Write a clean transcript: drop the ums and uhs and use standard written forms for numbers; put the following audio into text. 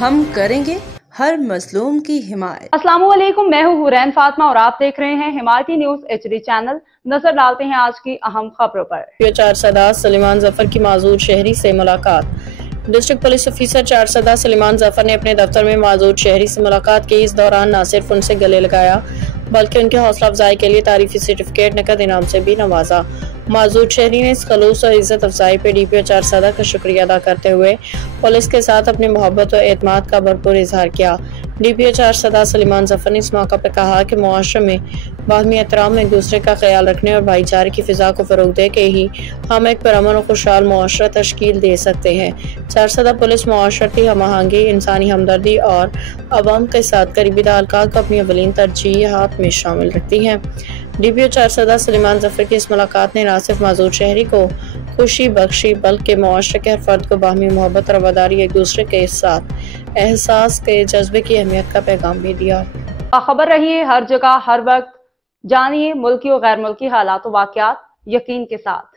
ہم کریں گے ہر مظلوم کی حمایت۔ السلام علیکم، میں ہوں حورین فاطمہ اور آپ دیکھ رہے ہیں حمایتی نیوز HD چینل۔ نظر ڈالتے ہیں آج کی اہم خبروں پر۔ چارسدہ سلیمان ظفر کی معذور شہری سے ملاقات۔ ڈسٹرکٹ پولیس آفیسر چارسدہ سلیمان ظفر نے اپنے دفتر میں معذور شہری سے ملاقات کی۔ اس دوران نہ صرف ان سے گلے لگایا بلکہ ان کے حوصلہ افزائی کے لیے تعریفی سرٹیفکیٹ نقد انعام سے بھی نوازا۔ معذور شہری نے اس خلوص اور عزت افزائی پہ DPO چارسدہ کا شکریہ ادا کرتے ہوئے پولیس کے ساتھ اپنی محبت و اعتماد کا بھرپور اظہار کیا۔ DPO چارسدہ سلیمان ظفر نے اس موقع پر کہا کہ معاشرے میں باہمی احترام، ایک دوسرے کا خیال رکھنے اور بھائی چارے کی فضا کو فروغ دے کے ہی ہم ایک پرامن و خوشحال معاشرہ تشکیل دے سکتے ہیں۔ چارسدہ پولیس معاشرتی ہم آہنگی، انسانی ہمدردی اور عوام کے ساتھ قریبی تعلقات کو اپنی اولین ترجیحات میں شامل رکھتی ہے۔ DPO چارسدہ سلیمان ظفر کی اس ملاقات نے نہ صرف معذور شہری کو خوشی بخشی بلکہ معاشرے کے ہر فرد کو باہمی محبت اور وفاداری، ایک دوسرے کے ساتھ احساس کے جذبے کی اہمیت کا پیغام بھی دیا۔ باخبر رہیے ہر جگہ ہر وقت، جانیے ملکی و غیر ملکی حالات و واقعات یقین کے ساتھ۔